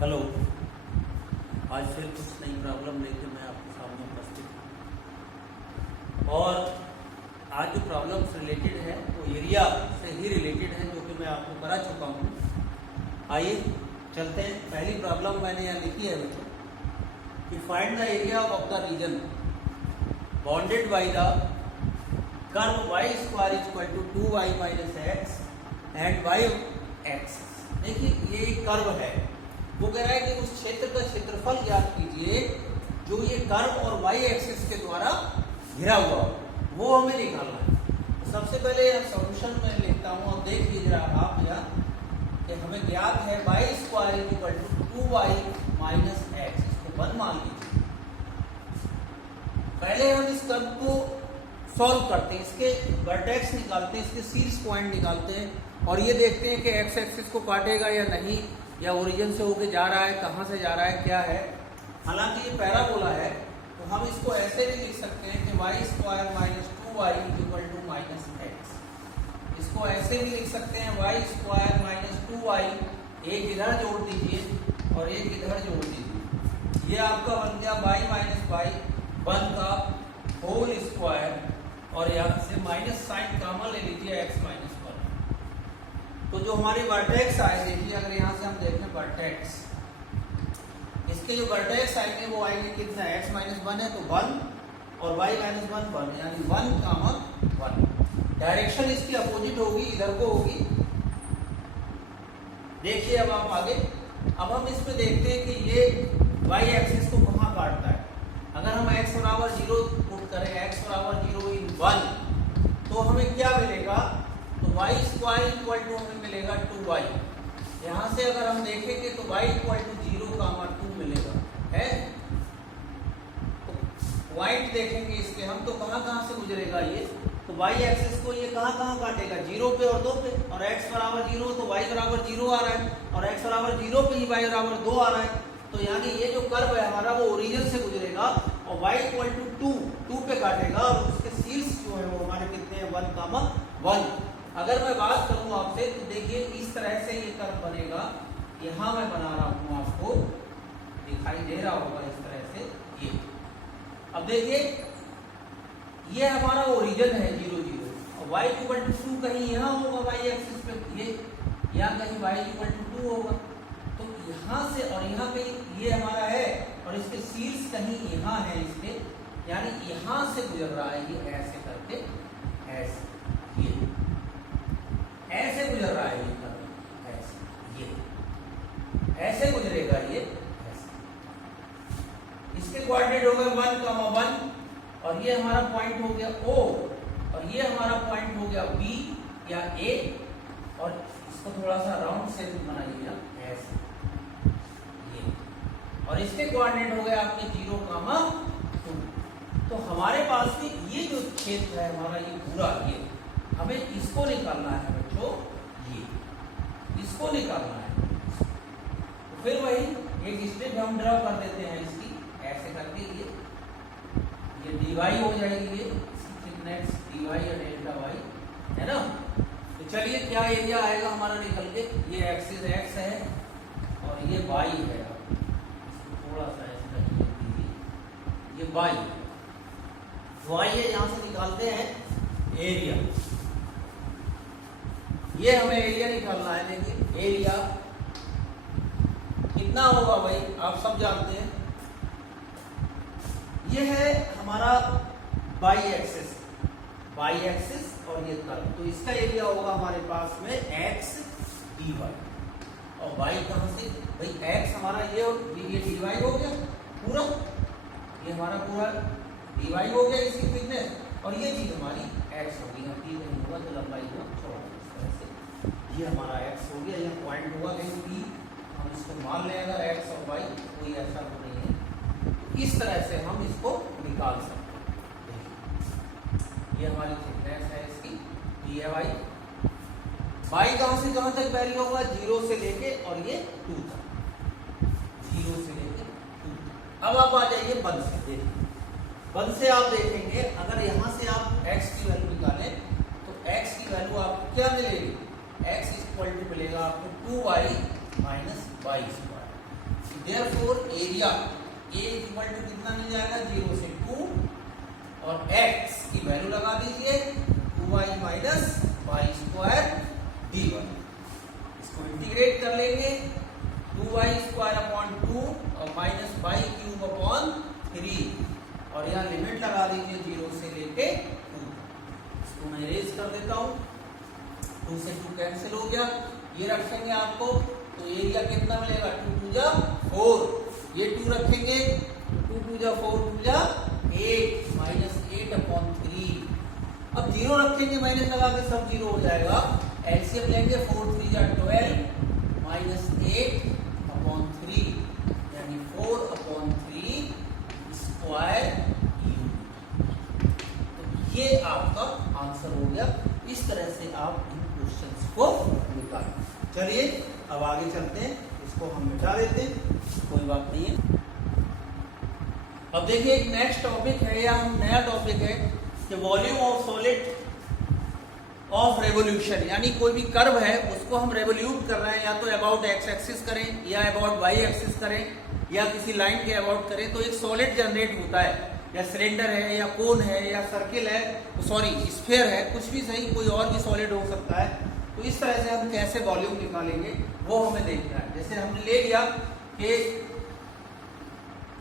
Hello, आज फिर कुछ नई प्रॉब्लम लेके मैं आपके सामने उपस्थित हूँ। और आज जो प्रॉब्लम रिलेटेड है वो एरिया से ही रिलेटेड है, जो कि मैं आपको करा चुका हूँ। आइए चलते हैं। पहली प्रॉब्लम मैंने यहाँ लिखी है बच्चों कि find the area of the region bounded by the curve y square equal to 2y minus x and y x. देखिए ये एक कर्व है, वो कह रहा है कि उस क्षेत्र का क्षेत्रफल ज्ञात कीजिए जो ये कर्व और y एक्सिस के द्वारा घिरा हुआ हो, वो हमें निकालना है। तो सबसे पहले हम सॉल्यूशन में लिखता हूँ और देख लीजिए आप यहाँ कि हमें ज्ञात है y square equal to 2y minus x. इसको 1 मान लीजिए। पहले हम इस कर्व को सॉल्व करते हैं, इसके वर्टेक्स निकालते हैं, इसके शीर्ष पॉइंट निकालते हैं और ये देखते हैं कि एक्स एक्सिस को काटेगा या नहीं, या ओरिजिन से होके जा रहा है, कहाँ से जा रहा है, क्या है। हालांकि ये पैराबोला है तो हम इसको ऐसे भी लिख सकते हैं कि y square minus 2y equal to minus x. इसको ऐसे भी लिख सकते हैं y स्क्वायर माइनस 2y, एक इधर जोड़ दीजिए और एक इधर जोड़ दीजिए। ये आपका बन गया y माइनस y 1 का होल स्क्वायर और यहाँ से माइनस साइन कॉमन ले लीजिए x माइनस 1। तो जो हमारी वर्टेक्स आए, देखिए अगर यहाँ से हम देखें वर्टेक्स, इसके जो वर्टेक्स आएंगे वो आएंगे कितना, x माइनस 1 है तो 1 और y माइनस 1 1, यानी 1 कॉमन 1। डायरेक्शन इसकी अपोजिट होगी, इधर को होगी। देखिए अब आप आगे, अब हम इसमें देखते हैं कि ये y एक्सिस को कहाँ काटता है। अगर हम x बराबर 0 पुट करें, x बराबर 0 इन 1, तो हमें क्या मिलेगा, तो y स्क्वायर इक्वल टू हमें मिलेगा 2y। यहाँ से अगर हम देखेंगे तो y इक्वल टू 0 कामा 2 मिलेगा है। तो पॉइंट देखेंगे इसके हम, तो कहाँ से गुजरेगा ये, तो y एक्सिस को ये कहाँ काटेगा, 0 पे और 2 पे। और x बराबर 0 तो y बराबर 0 आ रहा है और x बराबर 0 पे ही y बराबर 2 आ रहा है। तो यानी ये जो कर्व है हमारा वो ओरिजिन से गुजरेगा और y इक्वल टू 2 पे काटेगा और उसके शीर्ष जो है वो हमारे कितने हैं, 1 कामा 1। अगर मैं बात करूं आपसे तो देखिए इस तरह से ये कर्व बनेगा। यहाँ मैं बना रहा हूं, आपको दिखाई दे रहा होगा इस तरह से ये। अब देखिए ये हमारा ओरिजिन है 0 0 और y इक्वल टू 2 कहीं यहाँ होगा, y एक्सिस पे ये, यहाँ कहीं y इक्वल टू 2 होगा। तो यहाँ से और यहाँ कहीं ये हमारा है और इसके शीर्ष कहीं यहाँ है इसके, यानी यहाँ से गुजर रहा है ये ऐसे करके, ऐसे ये ऐसे गुजर रहा है ये कर्व, ऐसे ये ऐसे गुजरेगा ये ऐसे। इसके कोऑर्डिनेट हो गए 1 कॉमा 1 और ये हमारा पॉइंट हो गया O और ये हमारा पॉइंट हो गया B या A। और इसको थोड़ा सा राउंड शेप बनाइए ऐसे ये, और इसके कोऑर्डिनेट हो गए आपके 0 कामा 2। तो हमारे पास में ये जो क्षेत्र है हमारा ये पूरा, ये हमें इसको निकालना है बच्चों, ये इसको निकालना है। तो फिर वही एक स्ट्रिप हम ड्रा कर देते हैं इसकी, ऐसे करके ये dy हो जाएगी, ये थिकनेस dy या डेल्टा y है ना। तो चलिए क्या एरिया आएगा हमारा निकल के, ये एक्सिस x है और ये y है। थोड़ा सा ऐसे ये y है, यहाँ से निकालते हैं एरिया। ये हमें एरिया निकालना है। देखिए एरिया कितना होगा भाई, आप सब जानते हैं, ये है हमारा y एक्सिस और ये कर्व। तो इसका एरिया होगा हमारे पास में x dy और y कहाँ से भाई, x हमारा ये dy हो गया पूरा, ये हमारा पूरा dy हो गया इसकी थिकनेस, और ये चीज हमारी x होगी। यहाँ p नहीं होगा तो लंबाई को छोड़ा इस तरह से, ये हमारा x हो गया। ये पॉइंट होगा कहीं p, हम इसको मान लें अगर x और y, कोई ऐसा तो नहीं है। इस तरह से हम इसको निकाल सकते हैं। ये हमारी थिकनेस है इसकी, ये है y कहाँ से कहाँ तक वैरी होगा, 0 से लेके और ये 2 तक, 0 से लेके 2 तक। अब आप आ जाइए 1 से, देखिए 1 से आप देखेंगे अगर यहाँ से आप x की वैल्यू निकालें तो x की वैल्यू आपको क्या मिलेगी, x इक्वल टू मिलेगा आपको 2y minus y square. Therefore area a equal to कितना मिल जाएगा 0 से 2 और x की वैल्यू लगा दीजिए 2y minus y square d1। इसको इंटीग्रेट कर लेंगे 2y स्क्वायर अपॉन 2 और माइनस वाई क्यूब अपॉन 3 और यहाँ लिमिट लगा दीजिए 0 से लेके 2। इसको मैं इरेज कर देता हूँ, 2 से 2 कैंसिल हो गया, ये रखेंगे आपको तो एरिया कितना मिलेगा 2 2 जा 4, ये 2 रखेंगे 2 2 जा 4 2 जा 8 माइनस 8 अपॉन 3। अब 0 रखेंगे माइनस लगा के सब 0 हो जाएगा, एलसीएम लेंगे 4 3 जा 12 माइनस 8 अपॉन 3 यानी 4 अपॉन 3 स्क्वायर यूनिट। तो ये आपका आंसर हो गया। इस तरह से आप इन क्वेश्चंस को निकालें। चलिए अब आगे चलते हैं, इसको हम मिटा देते हैं, कोई बात नहीं है। अब देखिए एक नेक्स्ट टॉपिक है या नया टॉपिक है कि volume of solid of revolution, यानी कोई भी कर्व है उसको हम रेवोल्यूट कर रहे हैं, या तो अबाउट एक्स एक्सिस करें या अबाउट वाई एक्सिस करें या किसी लाइन के अबाउट करें, तो एक सॉलिड जनरेट होता है, या सिलेंडर है या कोन है या सर्किल है, सॉरी स्फीयर है, कुछ भी सही, कोई और भी सॉलिड हो सकता है। तो इस तरह से हम कैसे वॉल्यूम निकालेंगे वो हमें देखना है। जैसे हमने ले लिया कि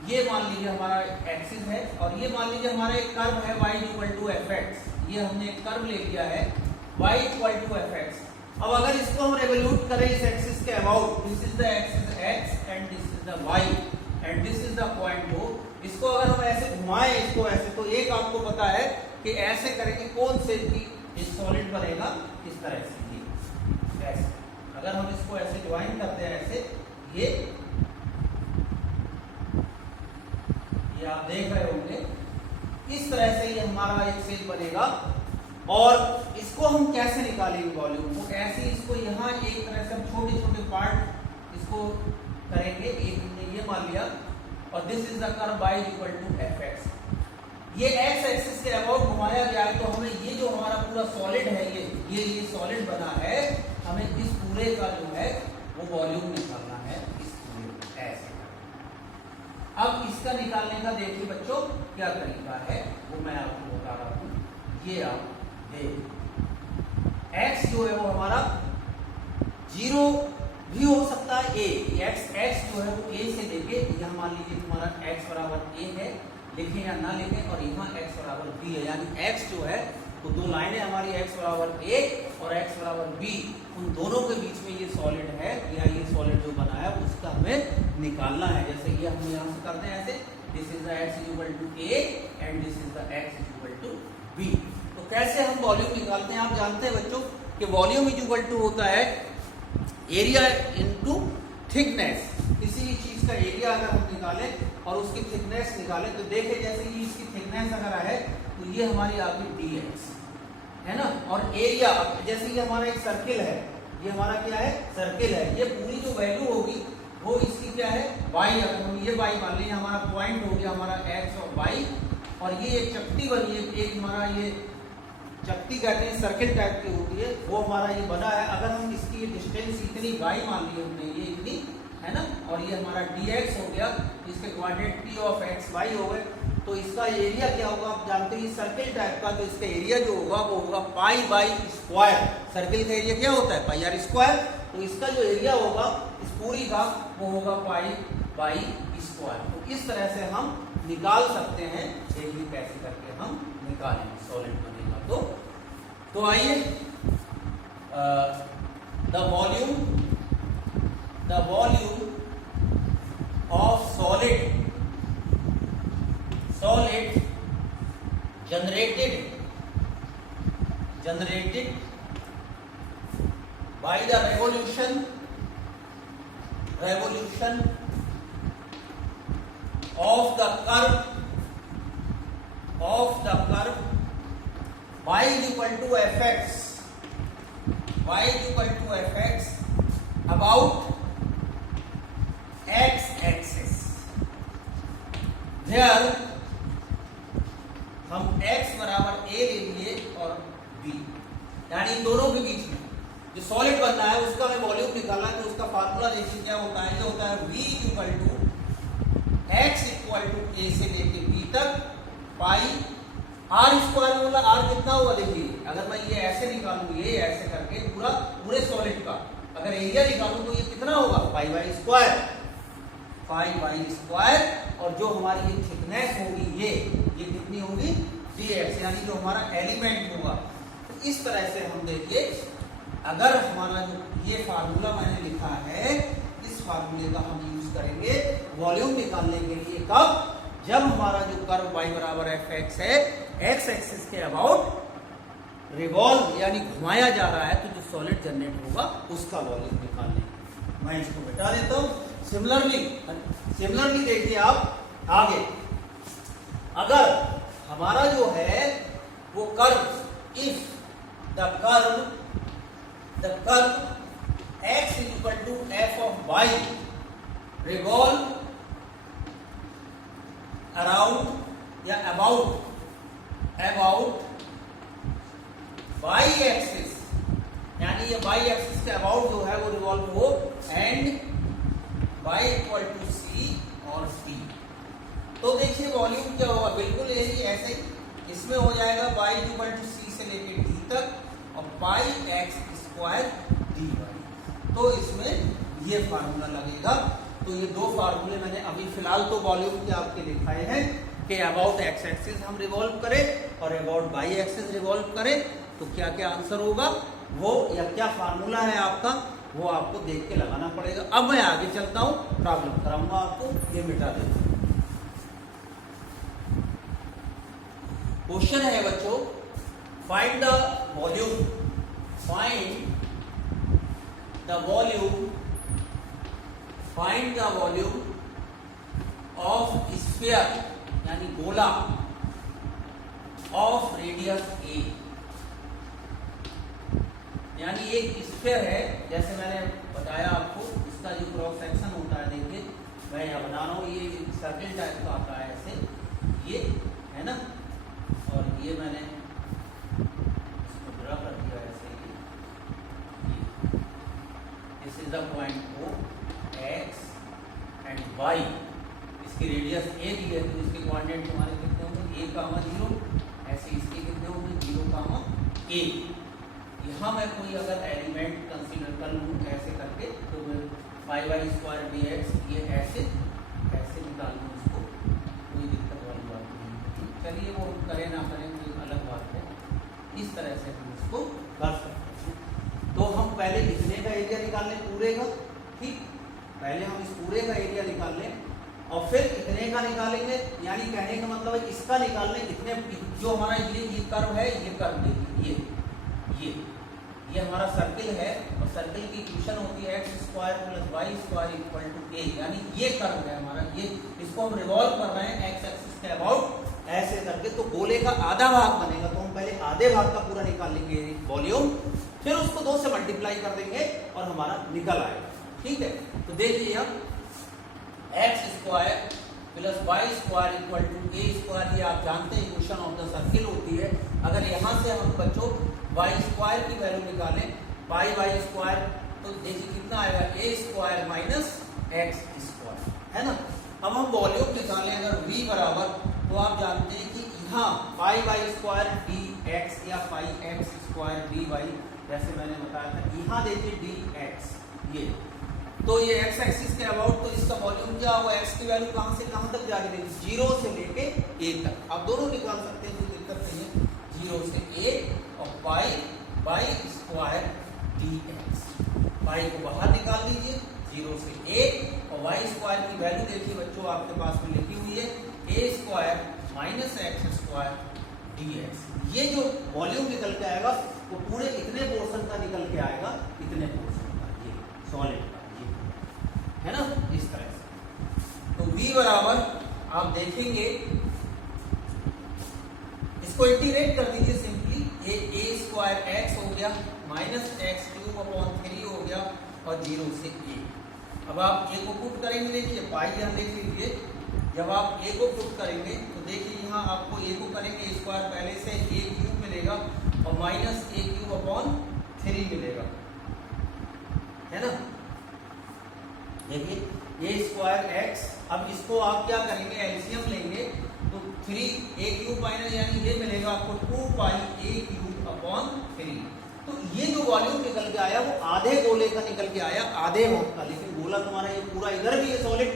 ये मान लीजिए हमारा एक्सिस है और ये मान लीजिए हमारा एक कर्व है y इक्वल टू fx, ये हमने एक कर्व ले लिया है y इक्वल टू fx। अब अगर इसको हम रेवोल्यूट करें इस एक्सिस के about, this is the axis x and this is the y and this is the point O, इसको अगर हम ऐसे घुमाएं इसको ऐसे, तो एक आपको पता है कि ऐसे करेंगे कौन से भी सॉलिड बनेगा इस तरह से, ऐसे अगर हम इसको ऐसे ज्वाइन करते हैं ऐसे, ये आप देख रहे होंगे इस तरह से ये हमारा एक सेल बनेगा। और इसको हम कैसे निकालेंगे वॉल्यूम को, ऐसे इसको यहाँ एक तरह से हम छोटे छोटे पार्ट इसको करेंगे। एक हमने ये मान लिया और this is the curve y equal to fx, ये x एक्सिस के अबाउट घुमाया गया है, तो हमें ये जो हमारा पूरा सॉलिड है ये सॉलिड बना है, हमें इस पूरे का जो है वो वॉल्यूम निकालना है, इस पूरे ऐसे। अब इसका निकालने का देखिए बच्चों क्या तरीका है वो मैं आपको बता रहा हूं। ये आप देखिए x जो है वो हमारा 0 भी हो सकता है, a x जो है वो a से लेके यहाँ मान लीजिए तुम्हारा x बराबर a है, लिखें या ना लिखें, और यहाँ x बराबर b है, यानी x जो है तो दो लाइनें हमारी x बराबर a और x बराबर b, उन दोनों के बीच में ये सॉलिड है या ये सॉलिड जो बना है उसका हमें निकालना है। जैसे ये हम यहाँ से करते हैं ऐसे, this is the x equal to a and this is the x equal to b। तो कैसे हम वॉल्यूम निकालते हैं, आप जानते हैं बच्चों कि वॉल्यूम इक्वल टू होता है एरिया इनटू थिकनेस। किसी चीज का एरिया अगर हम निकालें और उसकी थिकनेस निकालें, तो देखें जैसे ये इसकी थिकनेस अगर है तो ये हमारी आ गई dx है ना, और एरिया जैसे ये हमारा एक सर्किल है, ये हमारा क्या है सर्किल है, ये पूरी जो वैल्यू होगी वो इसकी क्या है y, अगर हम ये y मान लें, हमारा पॉइंट हो गया हमारा x और y, और ये एक चक्ति बनी है, एक हमारा ये चक्ति कहते हैं सर्किल टाइप की होती है, वो हमारा ये बना है। अगर हम इसकी डिस्टेंस इतनी y मान ली हमने, ये इतनी है ना, और ये हमारा dx हो गया, इसके quadrant p of x y हो गए, तो इसका एरिया क्या होगा आप जानते हैं सर्किल टाइप का, तो इसका एरिया जो होगा वो होगा पाई बाई स्क्वायर। सर्किल का एरिया क्या होता है पाई आर स्क्वायर, तो इसका जो एरिया होगा इस पूरी का वो होगा पाई बाई स्क्वायर। तो इस तरह से हम निकाल सकते हैं, देखिए कैसे करके हम निकालेंगे सॉलिड बनेगा। तो आइए the volume of solid generated by the revolution of the curve y equal to fx about x axis। Here हम x बराबर a ले लिए और b, यानी इन दोनों के बीच में जो सॉलिड बनना है, उसका हमें वॉल्यूम निकालना है, तो उसका फार्मूला देखिए क्या होता है। ये होता है V equal to x equal to a से लेके b तक पाई r स्क्वायर में, मतलब r कितना हुआ देखिए, अगर मैं ये ऐसे निकालूं, ये ऐसे करके पूरे सॉलिड का अगर एरिया निकालूं तो ये कितना होगा पाई बाई स्क्वायर, और जो हमारी ये थिकनेस होगी ये कितनी होगी dx, यानी जो हमारा एलिमेंट होगा। तो इस तरह से हम देखिए, अगर हमारा जो ये फार्मूला मैंने लिखा है, इस फार्मूले का हम यूज करेंगे वॉल्यूम निकालने के लिए। कब? जब हमारा जो कर्व y बराबर fx है, x एक्सिस के अबाउट रिवॉल्व यानी घुमाया जा रहा है, तो जो सॉलिड जनरेट होगा उसका वॉल्यूम निकालने। मैं इसको मिटा देता हूं। सिमिलरली देखिए आप आगे, अगर हमारा जो है वो curve, if the curve x equal to f of y revolve around या अबाउट y एक्सिस, यानी ये y एक्सिस के अबाउट जो है वो रिवॉल्व हो, and y equal to c और t, तो देखिए वॉल्यूम क्या होगा, बिल्कुल यही ऐसे ही इसमें हो जाएगा y इक्वल टू c से लेके t तक और पाई x स्क्वायर dy। तो इसमें ये फार्मूला लगेगा। तो ये दो फार्मूले मैंने अभी फिलहाल तो वॉल्यूम के आपके दिखाए हैं कि अबाउट x एक्सिस हम रिवॉल्व करें और अबाउट y एक्सिस रिवॉल्व करें, तो क्या क्या आंसर होगा वो, या क्या फार्मूला है आपका, वो आपको देख के लगाना पड़ेगा। अब मैं आगे चलता हूं, प्रॉब्लम कराऊंगा आपको, ये मिटा देता हूं। क्वेश्चन है बच्चों, find the volume, find the volume of sphere यानी गोला ऑफ रेडियस a, यानी एक स्फीयर है, जैसे मैंने बताया आपको, इसका जो क्रॉस सेक्शन होता है, देखिए मैं यहाँ बना रहा हूँ, ये सर्किल टाइप का आता है ऐसे, ये है ना, और ये मैंने इसको ड्रा कर दिया ऐसे, this is the point O, x and y, इसकी रेडियस a दी है, तो इसके कोऑर्डिनेट हमारे कितने होंगे, a, 0, ऐसे इसके कितने होंगे 0, a। यहाँ मैं कोई अगर एलिमेंट कंसीडर कर लूँ ऐसे करके, तो मैं पाई बाई स्क्वायर dx ये ऐसे निकाल लूँ इसको, कोई दिक्कत वाली बात नहीं। चलिए वो करें ना करें कोई अलग बात है, इस तरह से हम इसको कर सकते हैं। तो हम पहले इतने का एरिया निकाल लें पूरे का, ठीक, पहले हम इस पूरे का एरिया निकाल लें और फिर इतने का निकालेंगे, यानी कहने का मतलब है इसका निकाल लें, इतने जो हमारा ये कर्व है, ये कर्व देखिए, ये हमारा सर्किल है, और सर्किल की इक्वेशन होती है x square plus y square equal to a, यानी ये कर्व है हमारा, ये इसको हम रिवॉल्व कर रहे हैं x एक्सिस के अबाउट ऐसे करके, तो गोले का आधा भाग बनेगा, तो हम पहले आधे भाग का पूरा निकाल लेंगे वॉल्यूम, फिर उसको 2 से मल्टीप्लाई कर देंगे और हमारा निकल आएगा, ठीक है। तो देखिए अब x square plus y square equal to a square, ये आप जानते हैं इक्वेशन ऑफ द सर्किल होती है। अगर यहाँ से हम बच्चों वाई स्क्वायर की वैल्यू निकालें, पाई वाई स्क्वायर, तो देखिए कितना आएगा a square minus x square, है ना। अब हम वॉल्यूम निकालें अगर v बराबर, तो आप जानते हैं कि यहाँ पाई वाई स्क्वायर dx या पाई x स्क्वायर dy, जैसे मैंने बताया था, यहाँ देखिए dx, ये तो ये x एक्सिस के अबाउट, तो इसका वॉल्यूम क्या होगा, x की वैल्यू कहाँ से कहाँ तक जाके देखिए 0 से लेके a तक, आप दोनों निकाल सकते हैं, कोई दिक्कत नहीं है, 0 से a और पाई बाई स्क्वायर dx, पाई को बाहर निकाल दीजिए, 0 से a और y स्क्वायर की वैल्यू देखिए बच्चों आपके पास में लिखी हुई है a square minus x square dx। ये जो वॉल्यूम निकल के आएगा वो पूरे इतने पोर्शन का निकल के आएगा, इतने पोर्शन का, ये सॉलिड का, है ना, इस तरह से। तो v बराबर आप देखेंगे, इसको इंटीग्रेट कर दीजिए सिंपली, ये a स्क्वायर x हो गया माइनस x क्यूब अपॉन 3 हो गया और 0 से a। अब आप a को पुट करेंगे, देखिए पाई यहाँ देख लीजिए, जब आप a को पुट करेंगे तो देखिए यहाँ आपको a को करेंगे a स्क्वायर, पहले से a क्यूब मिलेगा और माइनस a क्यूब अपॉन 3 मिलेगा, है ना। देखिए a स्क्वायर एक्स, अब इसको आप क्या करेंगे, एलसीएम लेंगे तो 3a³ माइनस यानी ये मिलेगा आपको 2 पाई a³ अपॉन 3। तो ये जो वॉल्यूम निकल के आया वो आधे गोले का निकल के आया, आधे भाग का, लेकिन गोला तुम्हारा ये पूरा इधर भी है सॉलिड,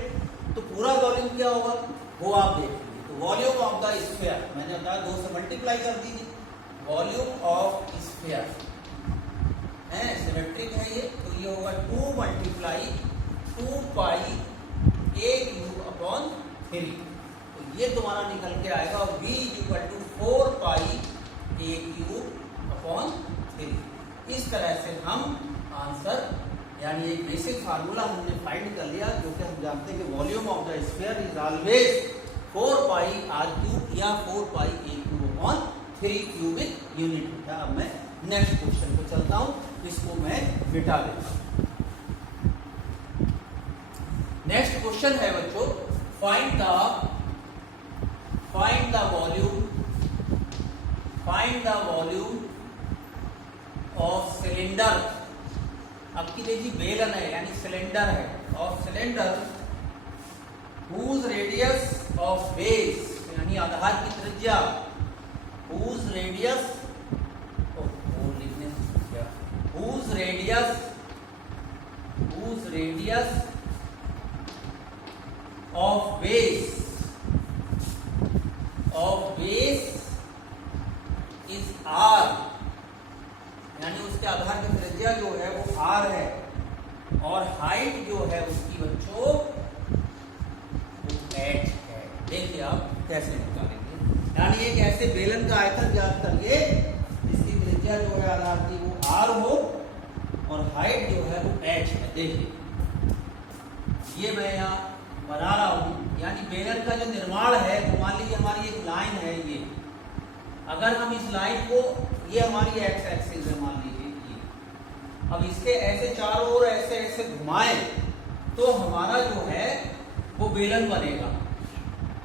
तो पूरा वॉल्यूम क्या होगा वो आप देख लीजिए। तो वॉल्यूम ऑफ द स्फीयर मैंने बताया 2 से मल्टीप्लाई कर दीजिए, वॉल्यूम ऑफ स्फीयर है सिमेट्रिक है ये, तो ये होगा 2 मल्टीप्लाई 2 पाई a³ अपॉन 3। तो ये तुम्हारा निकल के आएगा v = 4 पाई a³ अपॉन 3। इस तरह से हम आंसर यानी एक बेसिक फार्मूला हमने फाइंड कर लिया, क्योंकि हम जानते हैं कि volume of the sphere is always 4 pi r³ या 4 पाई a³ अपॉन 3 क्यूबिक यूनिट होता है। अब मैं नेक्स्ट क्वेश्चन को चलता हूं, इसको मैं मिटा देता हूं। नेक्स्ट क्वेश्चन है बच्चों, find the volume of cylinder. अब की देखिए बेलन है यानी सिलेंडर है, of cylinder whose radius of base यानी आधार की त्रिज्या, whose radius of base is r, यानी उसके आधार की त्रिज्या जो है वो r है, और हाइट जो है उसकी बच्चों वो h है। देखिए आप कैसे निकालेंगे, यानी एक ऐसे बेलन का आयतन ज्ञात करिए जिसकी त्रिज्या जो है आधार की वो r हो और हाइट जो है वो h है। देखिए ये मैं यहाँ बना रहा हूं, यानी बेलन का जो निर्माण है वो मान लीजिए हमारी एक लाइन है ये, अगर हम इस लाइन को, ये हमारी एक्स एक्सिस है मान लीजिए ये, अब इसके ऐसे चारों ओर ऐसे ऐसे घुमाएं तो हमारा जो है वो बेलन बनेगा।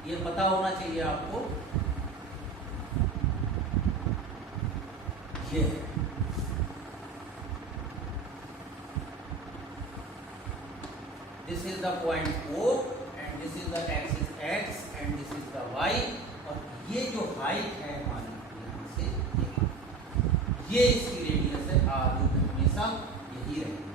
ये पता होना चाहिए आपको, ये है this is the point O and this is the axis X and this is the Y, और ये जो हाइट है हमारी यहाँ से ये इसकी रेडियस है r, जो कि हमेशा यही रहेगी।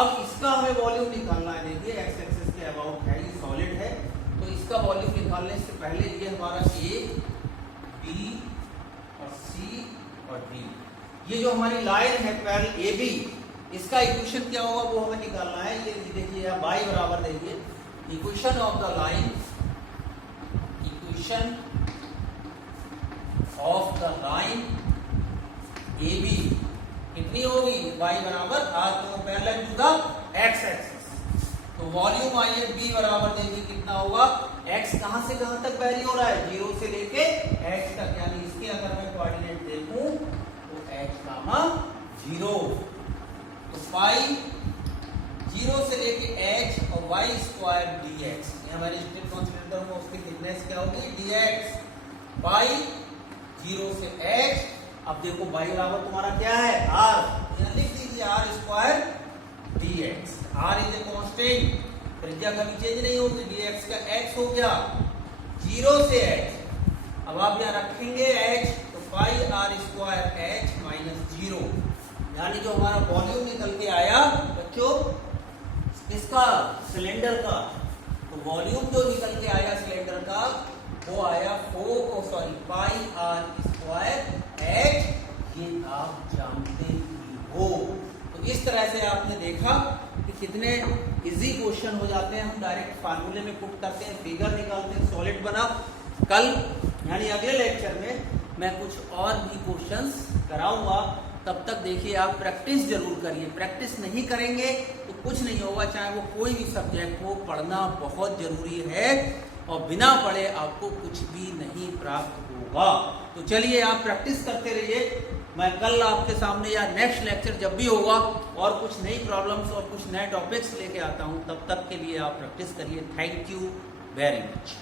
अब इसका हमें वॉल्यूम निकालना है। देखिए एक्स एक्सिस के अबाउट है, ये सॉलिड है, तो इसका वॉल्यूम निकालने से पहले ये हमारा A, B और C और D, ये जो हमारी लाइन है पैरेलल AB, इसका इक्वेशन क्या होगा वो हमें निकालना है। ये देखिए आप y बराबर देखिए equation of the line, AB कितनी होगी, y बराबर r, तो parallel to the x axis. तो वॉल्यूम आइए B बराबर देखिए कितना होगा, x कहां से कहां तक वेरी हो रहा है, 0 से लेके h तक, यानी इसके अगर मैं कोऑर्डिनेट देखूं तो h, 0, तो पाई 0 से लेके h और y स्क्वायर dx, ये हमारे स्ट्रिप कॉन्स्टेंट में उसकी थिकनेस क्या होगी dx, पाई 0 से h। अब देखो y बराबर तुम्हारा क्या है r, यहाँ लिख दीजिए r square dx, r is a constant, त्रिज्या कभी चेंज नहीं होगी, dx का x हो गया 0 से h। अब आप यहाँ रखेंगे h, तो पाई r स्क्वायर h माइनस 0, यानी जो हमारा वॉल्यूम निकल के आया बच्चों इसका सिलेंडर का, तो वॉल्यूम जो निकल के आया सिलेंडर का वो आया पाई r स्क्वायर h, ये आप जानते ही हो। तो इस तरह से आपने देखा कि कितने इजी क्वेश्चन हो जाते हैं, हम डायरेक्ट फार्मूले में पुट करते हैं, फिगर निकालते हैं, सॉलिड बना। कल यानी अगले लेक्चर में मैं कुछ और भी क्वेश्चंस कराऊंगा, तब तक देखिए आप प्रैक्टिस जरूर करिए। प्रैक्टिस नहीं करेंगे तो कुछ नहीं होगा, चाहे वो कोई भी सब्जेक्ट हो, पढ़ना बहुत जरूरी है और बिना पढ़े आपको कुछ भी नहीं प्राप्त होगा। तो चलिए आप प्रैक्टिस करते रहिए, मैं कल आपके सामने या नेक्स्ट लेक्चर जब भी होगा और कुछ नई प्रॉब्लम्स और कुछ नए टॉपिक्स लेके आता हूँ, तब तक के लिए आप प्रैक्टिस करिए। Thank you very much.